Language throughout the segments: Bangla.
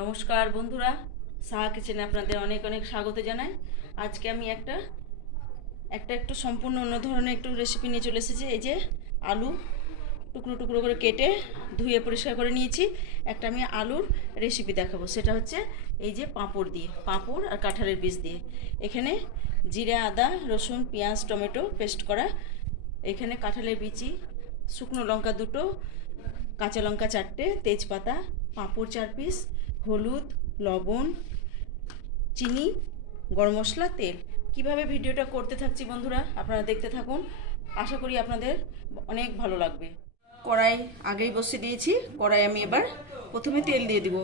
নমস্কার বন্ধুরা, সাহা কিচেনে আপনাদের অনেক অনেক স্বাগত জানাই। আজকে আমি একটা একটু সম্পূর্ণ অন্য ধরনের একটু রেসিপি নিয়ে চলে এসেছি। এই যে আলু টুকরো টুকরো করে কেটে ধুয়ে পরিষ্কার করে নিয়েছি। একটা আমি আলুর রেসিপি দেখাবো, সেটা হচ্ছে এই যে পাঁপড় আর কাঁঠালের বীজ দিয়ে। এখানে জিরা, আদা, রসুন, পেঁয়াজ, টমেটো পেস্ট করা। এখানে কাঁঠালের বিচি, শুকনো লঙ্কা দুটো, কাঁচা লঙ্কা 4টে, তেজপাতা, পাঁপড় 4 পিস, হলুদ, লবণ, চিনি, গরম মশলা, তেল। কিভাবে ভিডিওটা করতে থাকছি বন্ধুরা, আপনারা দেখতে থাকুন। আশা করি আপনাদের অনেক ভালো লাগবে। কড়াই আগেই বসিয়ে দিয়েছি। কড়াই আমি এবার প্রথমে তেল দিয়ে দিব।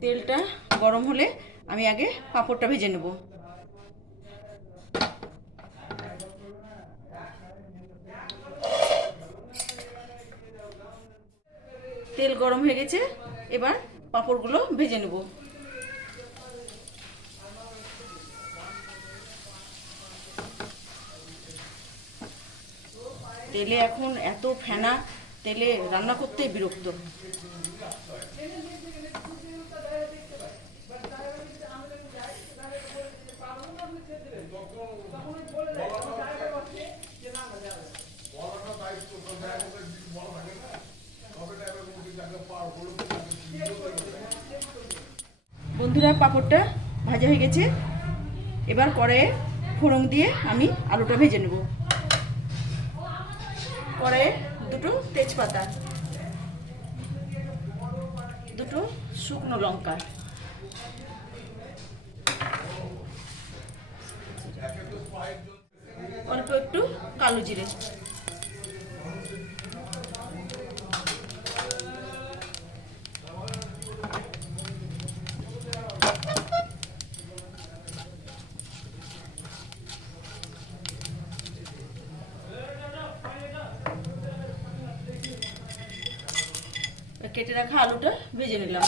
তেলটা গরম হলে আমি আগে পাঁপড়টা ভেজে নেব। তেল গরম হয়ে গেছে, এবার পাঁপড়গুলো ভেজে নেব। তেলে এখন এত ফেনা, তেলে রান্না করতেই বিরক্ত। বন্ধুরা, পাঁপড়টা ভাজা হয়ে গেছে। এবার কড়াইয়ে ফোড়ন দিয়ে আমি আলুটা ভেজে নেব। কড়াইয়ে দুটো তেজপাতা, দুটো শুকনো লঙ্কা, অল্প একটু কালো জিরে, কেটে রাখা আলুটা ভেজে নিলাম।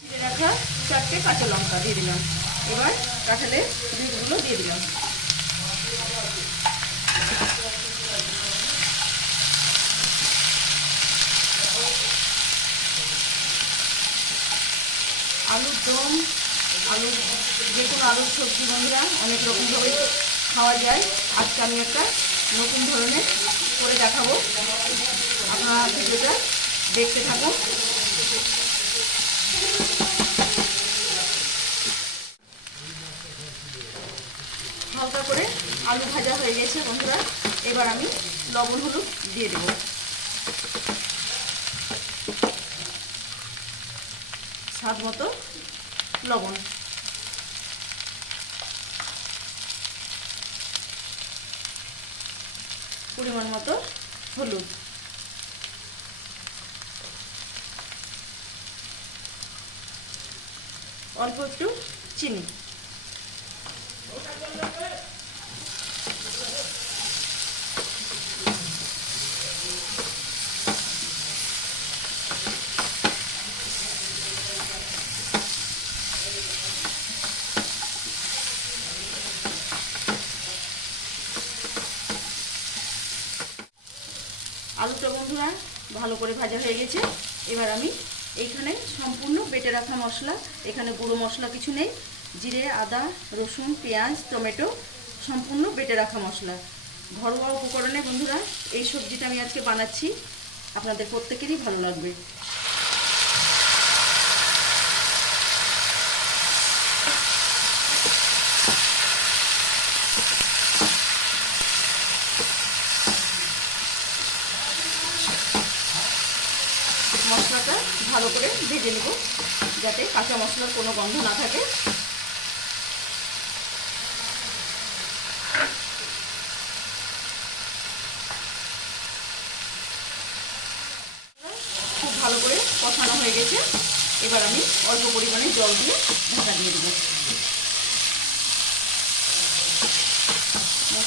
কেটে রাখা 4টে কাঁচা লঙ্কা দিয়ে দিলাম। এবার কাঁঠালের বীজগুলো দিয়ে দিলাম। আলুর দম, যে কোনো আলুর সবজি বন্ধুরা অনেক রকমভাবে খাওয়া যায়। আজকে আমি একটা নতুন ধরনের করে দেখাবো, আপনারা ভিডিওটা দেখতে থাকুন। হালকা করে আলু ভাজা হয়ে গেছে বন্ধুরা। এবার আমি লবণ হলুদ দিয়ে দেব। স্বাদ মতো লবণ, পরিমাণ মতো হলুদ, অল্প একটু চিনি। আলুটা বন্ধুরা ভালো করে ভাজা হয়ে গেছে। এবার আমি এইখানে সম্পূর্ণ বেটে রাখা মশলা, এখানে গুঁড়ো মশলা কিছু নেই, জিরে, আদা, রসুন, পেঁয়াজ, টমেটো সম্পূর্ণ বেটে রাখা মশলা। ঘরোয়া উপকরণে বন্ধুরা এই সবজিটা আমি আজকে বানাচ্ছি, আপনাদের প্রত্যেকেরই ভালো লাগবে। মশলাটা ভালো করে ভেজে নেব, যাতে কাঁচা মশলার কোনো গন্ধ না থাকে। খুব ভালো করে কষানো হয়ে গেছে। এবার আমি অল্প পরিমাণে জল দিয়ে ঢাকা দিয়ে দেবো।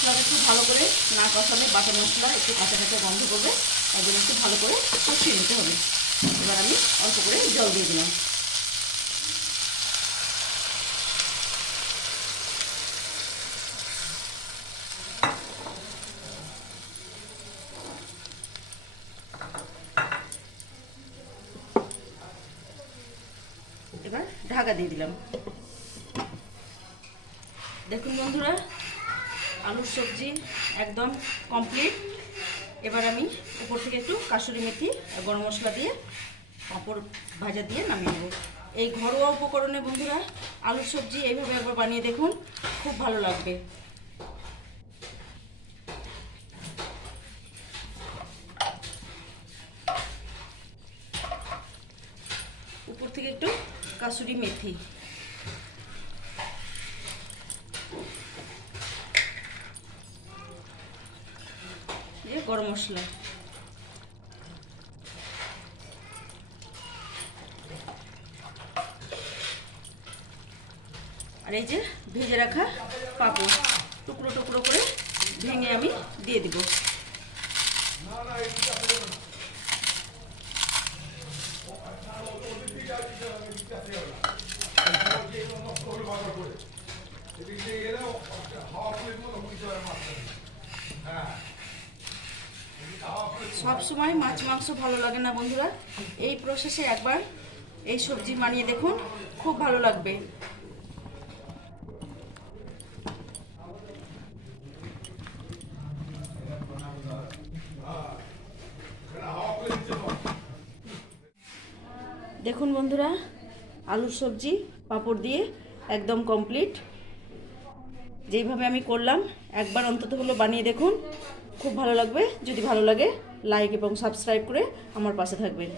মশলাটা একটু ভালো করে না কষালে বাটা মশলা একটু কাঁচা কাঁচা গন্ধ করবে, তার জন্য একটু ভালো করে কষিয়ে নিতে হবে। এবার আমি অল্প করে জল দিয়ে দিলাম। এবার ঢাকা দিয়ে দিলাম। দেখুন বন্ধুরা, আলুর সবজি একদম কমপ্লিট। এবার আমি উপর থেকে একটু কাসুরি মেথি আর গরম মশলা দিয়ে পাঁপড় ভাজা দিয়ে নামিয়ে নেব। এই ঘরোয়া উপকরণে বন্ধুরা আলুর সবজি এইভাবে একবার বানিয়ে দেখুন, খুব ভালো লাগবে। উপর থেকে একটু কাসুরি মেথি, গরম মশলা, আর এই যে ভেজে রাখা পাঁপড় টুকরো টুকরো করে ভেঙে আমি দিয়ে দিব। সব সময় মাছ মাংস ভালো লাগে না বন্ধুরা, এই প্রসেসে একবার এই সবজি বানিয়ে দেখুন, খুব ভালো লাগবে। দেখুন বন্ধুরা, আলুর সবজি পাঁপড় দিয়ে একদম কমপ্লিট। যেইভাবে আমি করলাম একবার অন্তত হলো বানিয়ে দেখুন, খুব ভালো লাগবে। যদি ভালো লাগে লাইক এবং সাবস্ক্রাইব করে আমার পাশে থাকবেন।